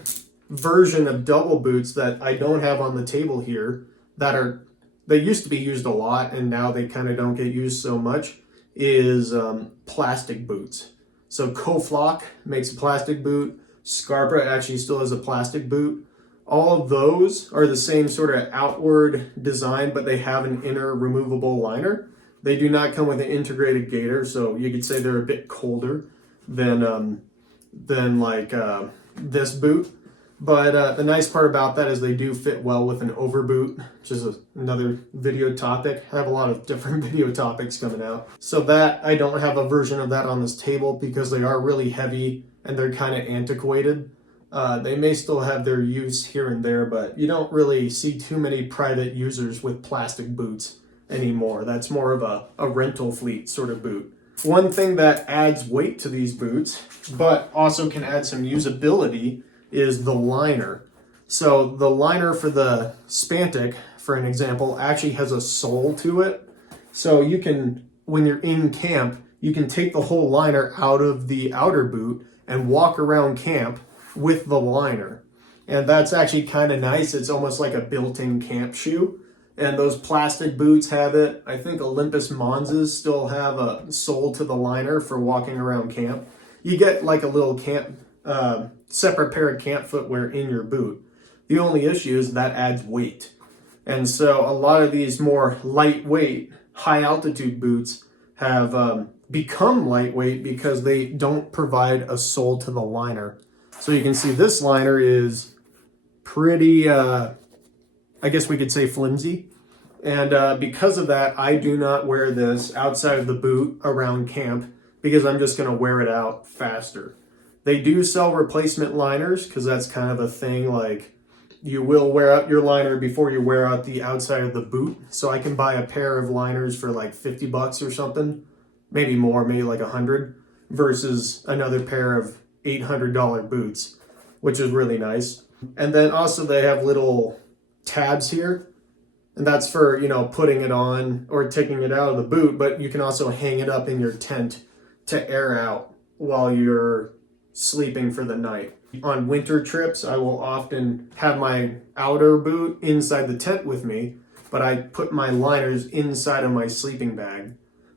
version of double boots that I don't have on the table here they used to be used a lot and now they kind of don't get used so much is plastic boots. So Koflock makes a plastic boot. Scarpa actually still has a plastic boot. All of those are the same sort of outward design, but they have an inner removable liner. They do not come with an integrated gaiter, so you could say they're a bit colder than like this boot. But the nice part about that is they do fit well with an overboot, which is another video topic. I have a lot of different video topics coming out. So that, I don't have a version of that on this table because they are really heavy and they're kind of antiquated. They may still have their use here and there, but you don't really see too many private users with plastic boots anymore. That's more of a rental fleet sort of boot. One thing that adds weight to these boots, but also can add some usability, is the liner. So the liner for the Spantic, for an example, actually has a sole to it. So you can, when you're in camp, you can take the whole liner out of the outer boot and walk around camp with the liner. And that's actually kind of nice. It's almost like a built-in camp shoe. And those plastic boots have it. I think Olympus Monzas still have a sole to the liner for walking around camp. You get like a little camp separate pair of camp footwear in your boot. The only issue is that adds weight. And so a lot of these more lightweight, high altitude boots have become lightweight because they don't provide a sole to the liner. So you can see this liner is pretty, I guess we could say flimsy. And because of that, I do not wear this outside of the boot around camp because I'm just going to wear it out faster. They do sell replacement liners because that's kind of a thing. Like you will wear out your liner before you wear out the outside of the boot. So I can buy a pair of liners for like $50 or something, maybe more, maybe like $100, versus another pair of $800 boots, which is really nice. And then also they have little tabs here, and that's for, you know, putting it on or taking it out of the boot, but you can also hang it up in your tent to air out while you're sleeping for the night. On winter trips, I will often have my outer boot inside the tent with me, but I put my liners inside of my sleeping bag.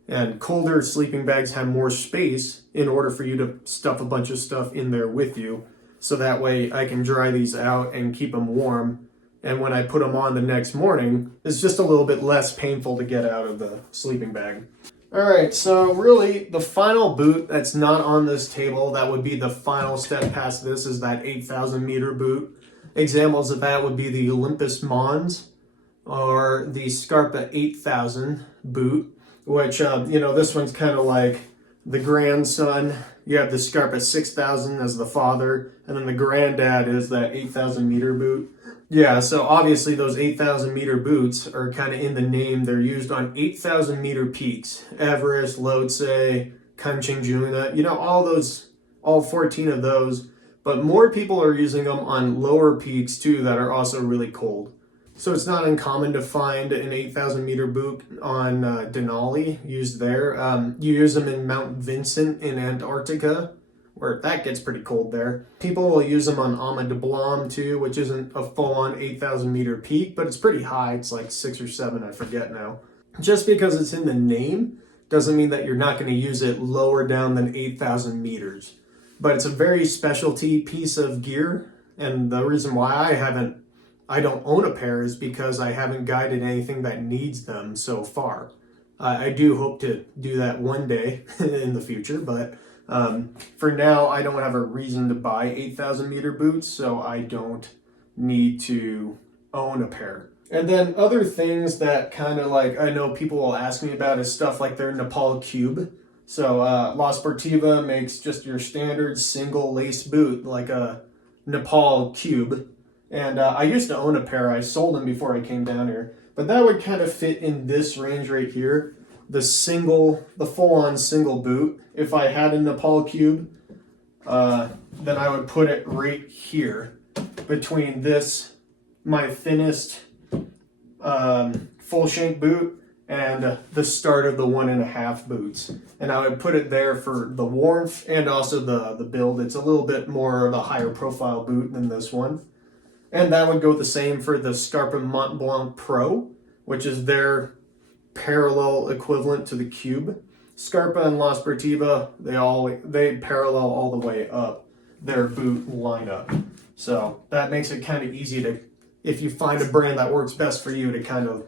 And colder sleeping bags have more space in order for you to stuff a bunch of stuff in there with you. So that way I can dry these out and keep them warm. And when I put them on the next morning, it's just a little bit less painful to get out of the sleeping bag. All right, so really the final boot that's not on this table, that would be the final step past this, is that 8,000 meter boot. Examples of that would be the Olympus Mons or the Scarpa 8,000 boot, which, you know, this one's kind of like the grandson. You have the Scarpa 6,000 as the father, and then the granddad is that 8,000 meter boot. Yeah, so obviously those 8,000 meter boots are kind of in the name. They're used on 8,000 meter peaks. Everest, Lhotse, Kanchenjunga, you know, all 14 of those. But more people are using them on lower peaks too that are also really cold. So it's not uncommon to find an 8,000 meter boot on Denali used there. You use them in Mount Vincent in Antarctica, where that gets pretty cold there. People will use them on Ama de Blanc too, which isn't a full-on 8,000 meter peak, but it's pretty high. It's like 6 or 7, I forget now. Just because it's in the name doesn't mean that you're not going to use it lower down than 8,000 meters. But it's a very specialty piece of gear, and the reason why I don't own a pair is because I haven't guided anything that needs them so far. I do hope to do that one day in the future, but for now, I don't have a reason to buy 8,000 meter boots, so I don't need to own a pair. And then other things that kind of like I know people will ask me about is stuff like their Nepal Cube. So La Sportiva makes just your standard single lace boot, like a Nepal Cube. And I used to own a pair. I sold them before I came down here. But that would kind of fit in this range right here. The full-on single boot. If I had a Nepal Cube, then I would put it right here between this, my thinnest full shank boot, and the start of the 1.5 boots. And I would put it there for the warmth and also the build. It's a little bit more of a higher profile boot than this one. And that would go the same for the Scarpa Mont Blanc Pro, which is their parallel equivalent to the Cube. Scarpa and La Sportiva, they parallel all the way up their boot lineup. So that makes it kind of easy to, if you find a brand that works best for you, to kind of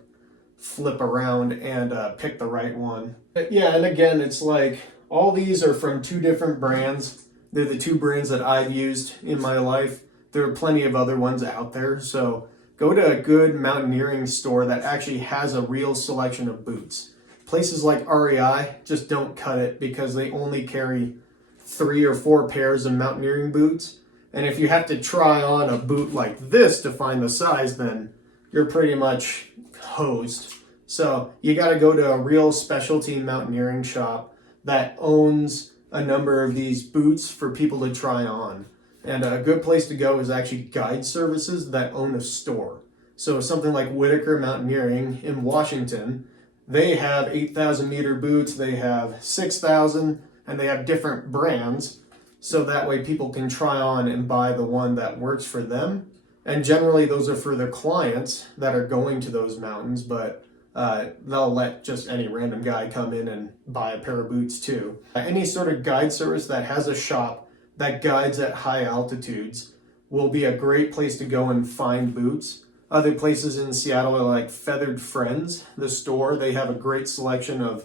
flip around and pick the right one. But yeah, and again, it's like all these are from 2 different brands. They're the 2 brands that I've used in my life. There are plenty of other ones out there, so go to a good mountaineering store that actually has a real selection of boots. Places like REI just don't cut it because they only carry 3 or 4 pairs of mountaineering boots. And if you have to try on a boot like this to find the size, then you're pretty much hosed. So you got to go to a real specialty mountaineering shop that owns a number of these boots for people to try on. And a good place to go is actually guide services that own a store. So something like Whitaker Mountaineering in Washington, they have 8,000 meter boots, they have 6,000, and they have different brands. So that way people can try on and buy the one that works for them. And generally those are for their clients that are going to those mountains, but they'll let just any random guy come in and buy a pair of boots too. Any sort of guide service that has a shop that guides at high altitudes will be a great place to go and find boots. Other places in Seattle are like Feathered Friends, the store. They have a great selection of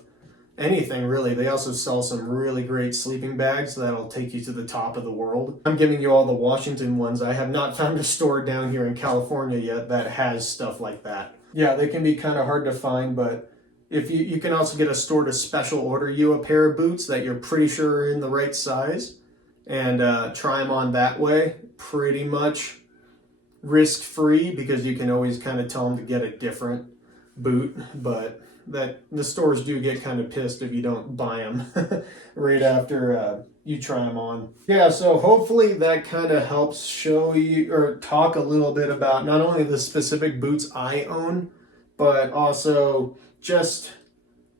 anything really. They also sell some really great sleeping bags that'll take you to the top of the world. I'm giving you all the Washington ones. I have not found a store down here in California yet that has stuff like that. Yeah, they can be kind of hard to find, but if you can also get a store to special order you a pair of boots that you're pretty sure are in the right size, and try them on that way, pretty much risk-free, because you can always kind of tell them to get a different boot, but that the stores do get kind of pissed if you don't buy them right after you try them on. Yeah, so hopefully that kind of helps show you or talk a little bit about not only the specific boots I own, but also just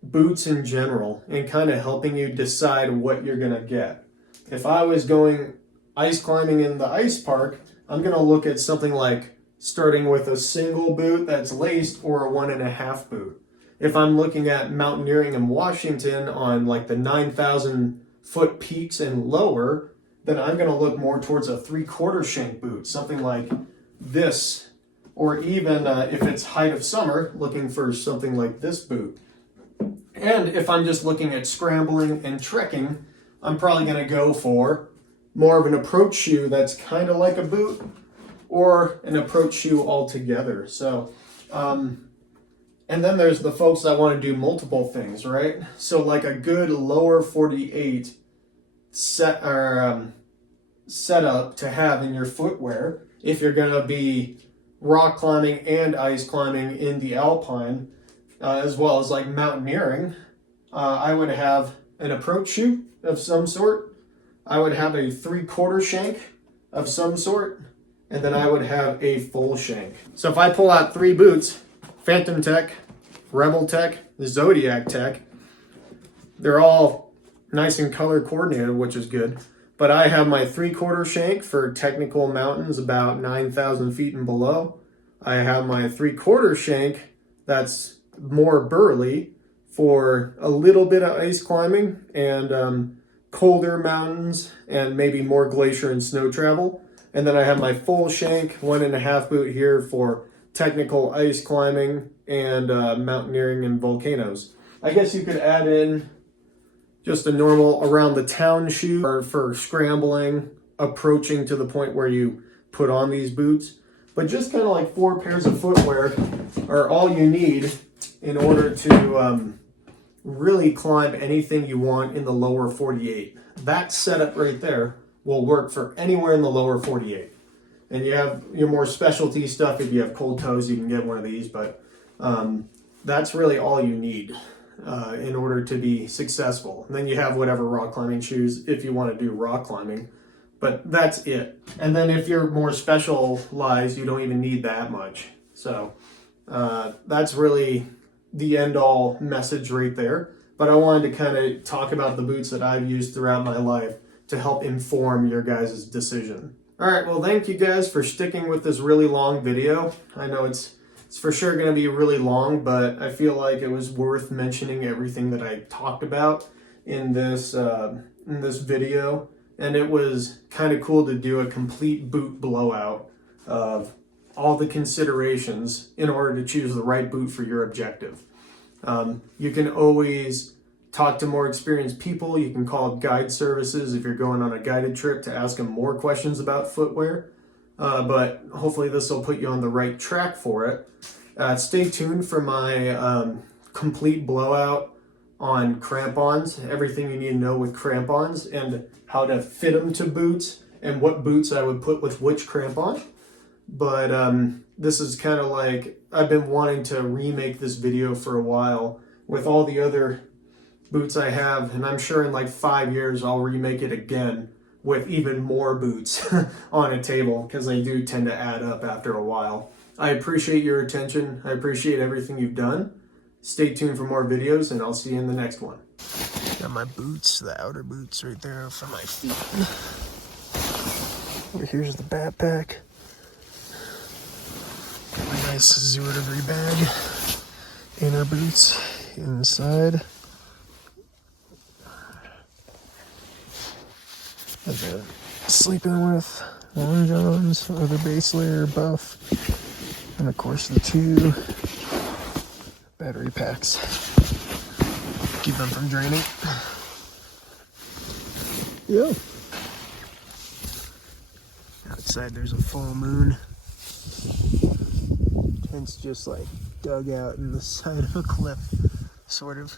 boots in general and kind of helping you decide what you're going to get. If I was going ice climbing in the ice park, I'm going to look at something like starting with a single boot that's laced or a 1.5 boot. If I'm looking at mountaineering in Washington on like the 9,000 foot peaks and lower, then I'm going to look more towards a 3/4 shank boot, something like this. Or even if it's height of summer, looking for something like this boot. And if I'm just looking at scrambling and trekking, I'm probably going to go for more of an approach shoe that's kind of like a boot, or an approach shoe altogether. So, and then there's the folks that want to do multiple things, right? So like a good lower 48 setup to have in your footwear if you're going to be rock climbing and ice climbing in the alpine, as well as like mountaineering. I would have an approach shoe of some sort. I would have a 3/4 shank of some sort, and then I would have a full shank. So if I pull out 3 boots, Phantom Tech, Rebel Tech, Zodiac Tech, they're all nice and color coordinated, which is good. But I have my 3/4 shank for technical mountains about 9,000 feet and below. I have my 3/4 shank that's more burly for a little bit of ice climbing and colder mountains and maybe more glacier and snow travel. And then I have my full shank 1.5 boot here for technical ice climbing and mountaineering and volcanoes. I guess you could add in just a normal around the town shoe or for scrambling, approaching to the point where you put on these boots. But just kind of like 4 pairs of footwear are all you need in order to really climb anything you want in the lower 48. That setup right there will work for anywhere in the lower 48. And you have your more specialty stuff. If you have cold toes, you can get one of these, but that's really all you need in order to be successful. And then you have whatever rock climbing shoes if you want to do rock climbing, but that's it. And then if you're more specialized, you don't even need that much. So that's really the end all message right there. But I wanted to kind of talk about the boots that I've used throughout my life to help inform your guys' decision. All right, well, thank you guys for sticking with this really long video. I know it's for sure going to be really long, but I feel like it was worth mentioning everything that I talked about in this video. And it was kind of cool to do a complete boot blowout of all the considerations in order to choose the right boot for your objective. You can always talk to more experienced people. You can call guide services if you're going on a guided trip to ask them more questions about footwear. But hopefully this will put you on the right track for it. Stay tuned for my complete blowout on crampons, everything you need to know with crampons and how to fit them to boots and what boots I would put with which crampon. But this is kind of like, I've been wanting to remake this video for a while with all the other boots I have, and I'm sure in like 5 years I'll remake it again with even more boots on a table, because they do tend to add up after a while. I appreciate your attention. I appreciate everything you've done. Stay tuned for more videos, and I'll see you in the next one. Got my boots, the outer boots right there for my feet. Here's the backpack. A nice 0-degree bag. Inner boots inside. And then sleeping with long johns, other base layer, buff, and of course the 2 battery packs. Keep them from draining. Yeah. Outside there's a full moon. Tent's just like dug out in the side of a cliff, sort of.